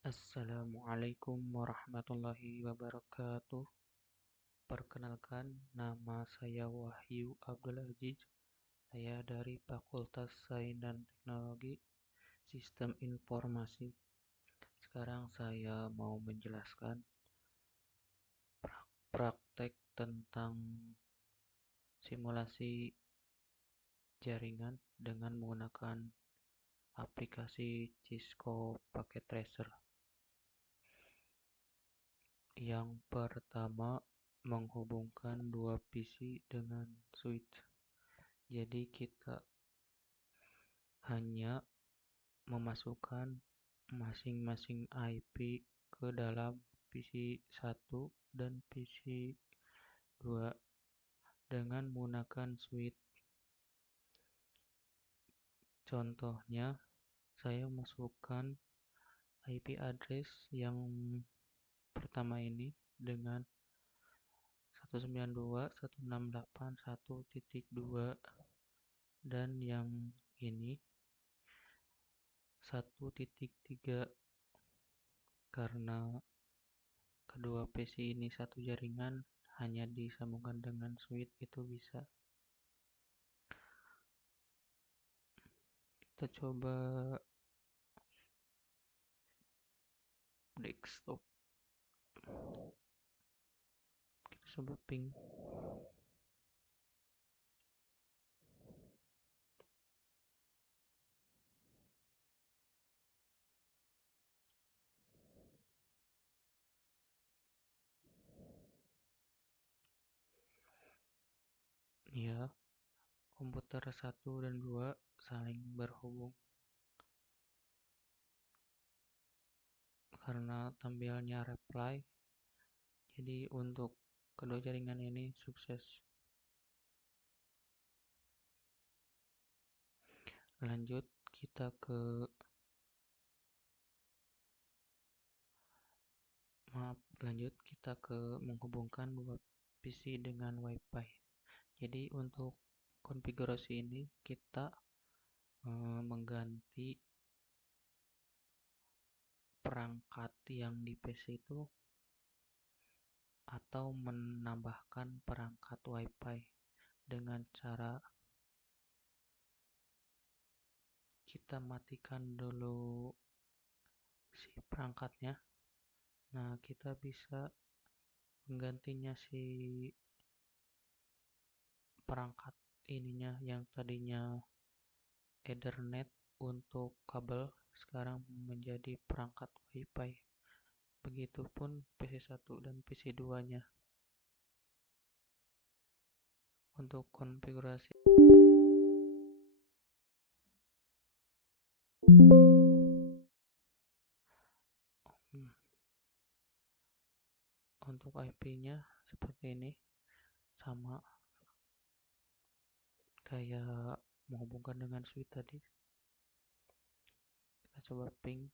Assalamualaikum warahmatullahi wabarakatuh. Perkenalkan, nama saya Wahyu Abdul Aziz. Saya dari Fakultas Sains dan Teknologi Sistem Informasi. Sekarang saya mau menjelaskan praktek tentang simulasi jaringan dengan menggunakan aplikasi Cisco Packet Tracer. Yang pertama, menghubungkan dua PC dengan switch. Jadi kita hanya memasukkan masing-masing IP ke dalam PC 1 dan PC 2 dengan menggunakan switch. Contohnya, saya masukkan IP address yang pertama ini dengan 192.168.1.2 dan yang ini 1.3. Karena kedua PC ini satu jaringan, hanya disambungkan dengan switch itu bisa. Kita coba desktop. Kita coba ping. Ya, komputer 1 dan 2 saling berhubung. Karena tampilnya reply, jadi untuk kedua jaringan ini sukses. Lanjut kita ke menghubungkan dua PC dengan WiFi. Jadi untuk konfigurasi ini kita mengganti perangkat yang di PC itu atau menambahkan perangkat WiFi dengan cara kita matikan dulu si perangkatnya. Nah, kita bisa menggantinya si perangkat ininya yang tadinya Ethernet untuk kabel sekarang menjadi perangkat WiFi. Begitupun PC 1 dan PC 2-nya. Untuk konfigurasi untuk IP-nya seperti ini, sama kayak menghubungkan dengan switch tadi. Kita coba ping.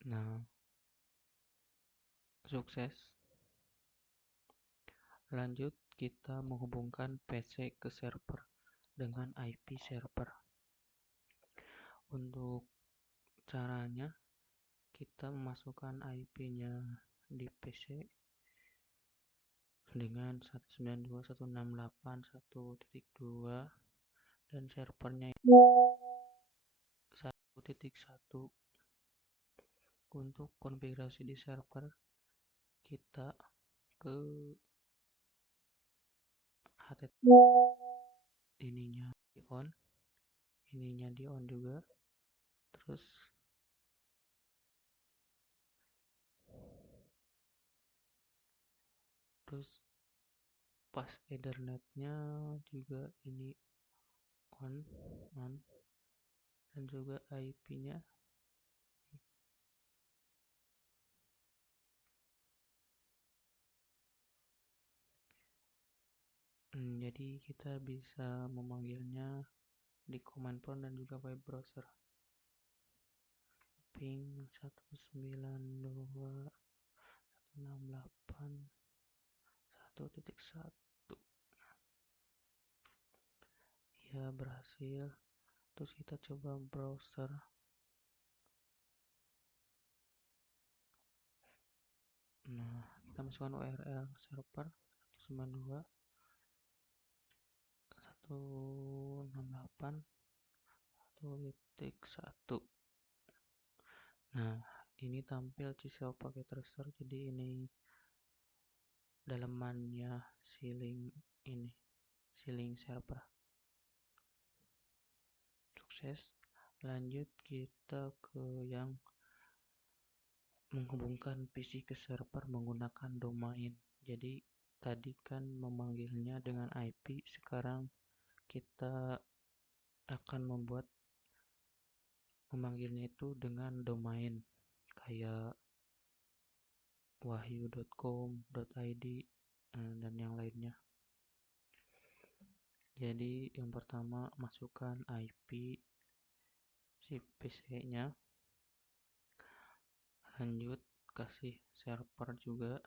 Nah, sukses. Lanjut, kita menghubungkan PC ke server dengan IP server. Untuk caranya, kita memasukkan IP-nya di PC dengan 192.168.1.2 dan servernya 1.1. Untuk konfigurasi di server, kita ke HTTP, ininya di on juga, terus pas Ethernetnya juga ini on dan juga IP-nya Jadi kita bisa memanggilnya di command prompt dan juga web browser. Ping 192.168.1.1. Ya, berhasil. Terus kita coba browser. Nah, kita masukkan URL server 192.168.1.1. Nah, ini tampil Chisel pakai tracer, jadi ini dalemannya si link server. Sukses. Lanjut kita ke yang menghubungkan PC ke server menggunakan domain. Jadi tadi kan memanggilnya dengan IP, sekarang kita akan memanggilnya itu dengan domain kayak wahyu.com.id dan yang lainnya. Jadi yang pertama masukkan IP si PC-nya, lanjut kasih server juga,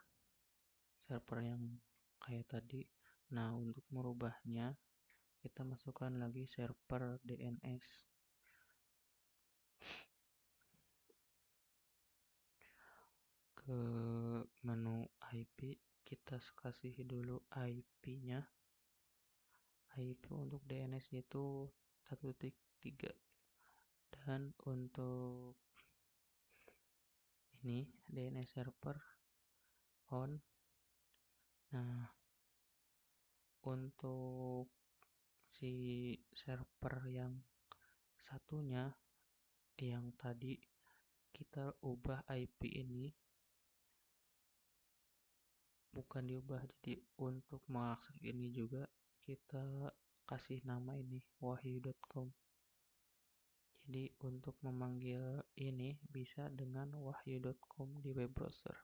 server yang kayak tadi. Nah, untuk merubahnya kita masukkan lagi server DNS. Ke menu IP kita kasih dulu IP-nya. IP untuk DNS itu 1.3, dan untuk ini DNS server on. Nah, untuk si server yang satunya yang tadi kita ubah IP ini, bukan diubah, jadi untuk mengakses ini juga kita kasih nama ini wahyu.com. Jadi untuk memanggil ini bisa dengan wahyu.com di web browser.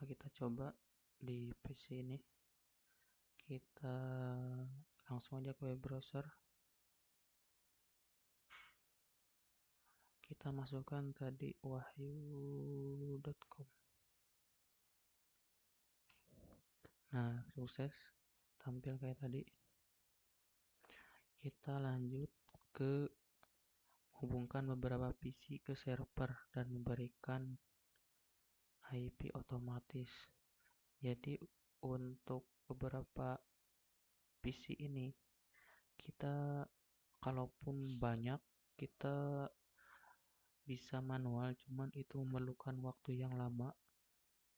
Nah, kita coba di PC ini, kita langsung aja ke web browser, kita masukkan tadi wahyu.com. Nah, sukses, tampil kayak tadi. Kita lanjut ke hubungkan beberapa PC ke server dan memberikan IP otomatis. Jadi untuk beberapa PC ini kita kalaupun banyak kita bisa manual, cuman itu memerlukan waktu yang lama.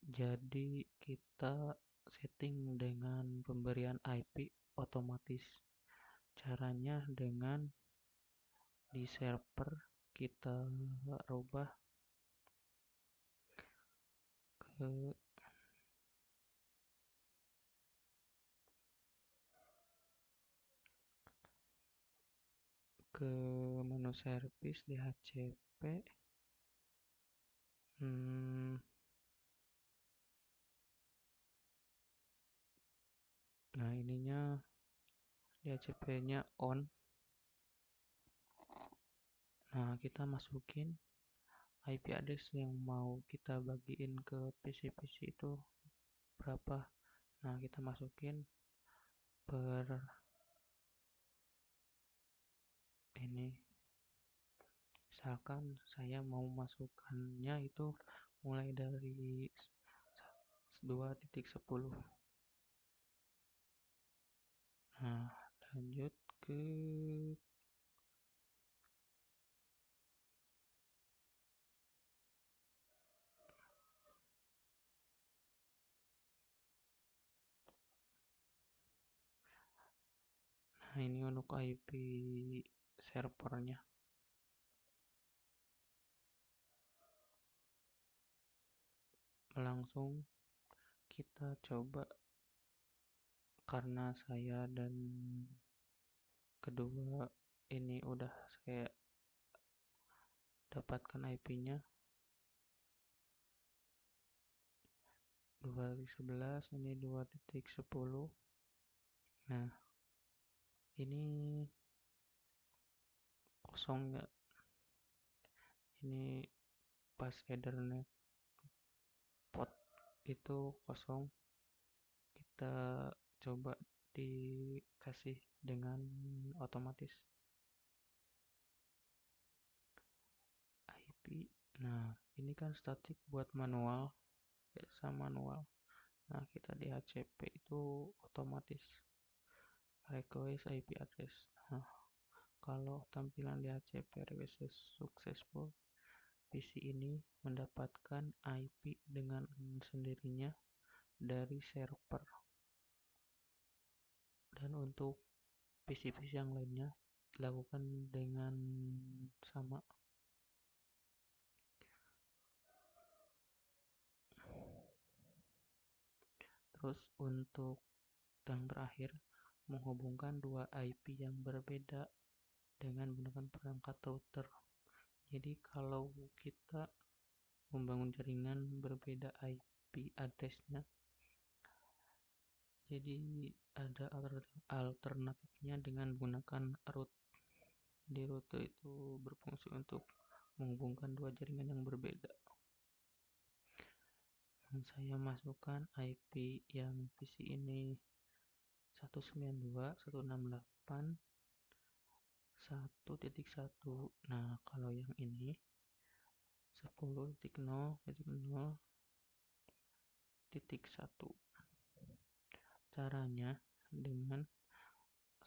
Jadi kita setting dengan pemberian IP otomatis. Caranya dengan di server kita rubah ke menu service di HCP. Nah, ininya di HCP-nya on. Nah, kita masukin IP address yang mau kita bagiin ke PC-PC itu berapa. Nah, kita masukin per ini. Misalkan saya mau masukkannya itu mulai dari 2.10. Nah, lanjut ke ini untuk IP servernya. Langsung kita coba karena saya dan kedua ini udah saya dapatkan IP-nya 2.11, ini 2.10. Nah, ini kosong ya. Ini pas Ethernet port itu kosong. Kita coba dikasih dengan otomatis IP. Nah, ini kan statik buat manual, biasa manual. Nah, kita di HCP itu otomatis request IP address. Nah, kalau tampilan di HCP request successful, PC ini mendapatkan IP dengan sendirinya dari server. Dan untuk PC-PC yang lainnya dilakukan dengan sama. Terus untuk yang terakhir, menghubungkan dua IP yang berbeda dengan menggunakan perangkat router. Jadi kalau kita membangun jaringan berbeda IP address-nya, jadi ada alternatifnya dengan menggunakan root. Jadi root itu berfungsi untuk menghubungkan dua jaringan yang berbeda. Saya masukkan IP yang PC ini 192.168.1.1. Nah, kalau yang ini 10.0.0.1. Caranya dengan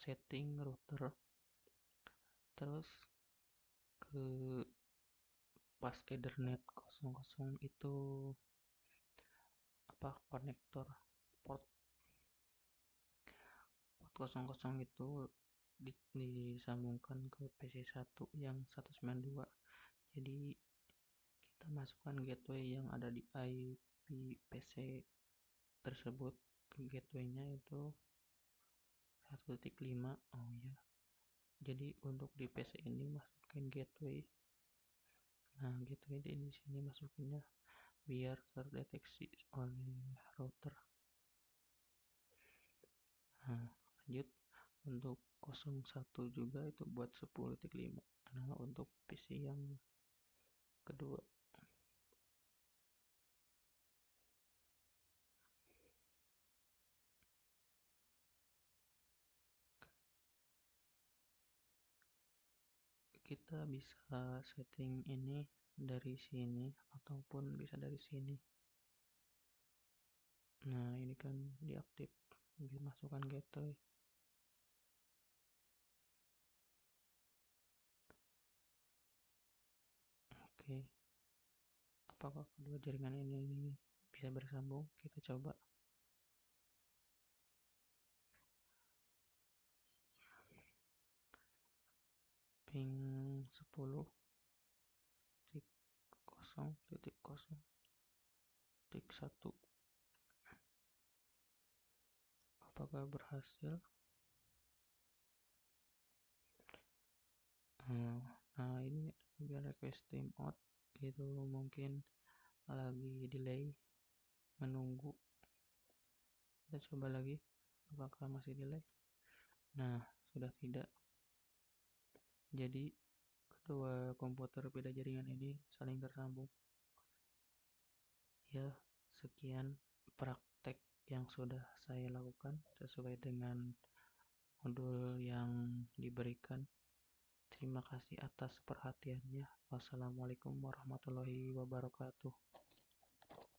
setting router, terus ke pas Ethernet 00 itu konektor port 00 itu disambungkan ke PC1 yang 192. Jadi kita masukkan gateway yang ada di IP PC tersebut. Gateway-nya itu 1.5. Oh ya. Jadi untuk di PC ini masukin gateway. Nah, gateway di sini masukinnya biar terdeteksi oleh router. Nah, lanjut untuk 01 juga itu buat 10.5. Nah, untuk PC yang kedua. Kita bisa setting ini dari sini ataupun bisa dari sini. Nah, ini kan diaktif, dimasukkan gateway. Oke, apakah kedua jaringan ini bisa bersambung? Kita coba. Ping 10.0.0.1. Apakah berhasil? Nah, ini biar request timeout itu mungkin lagi delay, menunggu. Kita coba lagi, apakah masih delay? Nah, sudah tidak. Jadi kedua komputer beda jaringan ini saling tersambung. Ya, sekian praktek yang sudah saya lakukan sesuai dengan modul yang diberikan. Terima kasih atas perhatiannya. Wassalamualaikum warahmatullahi wabarakatuh.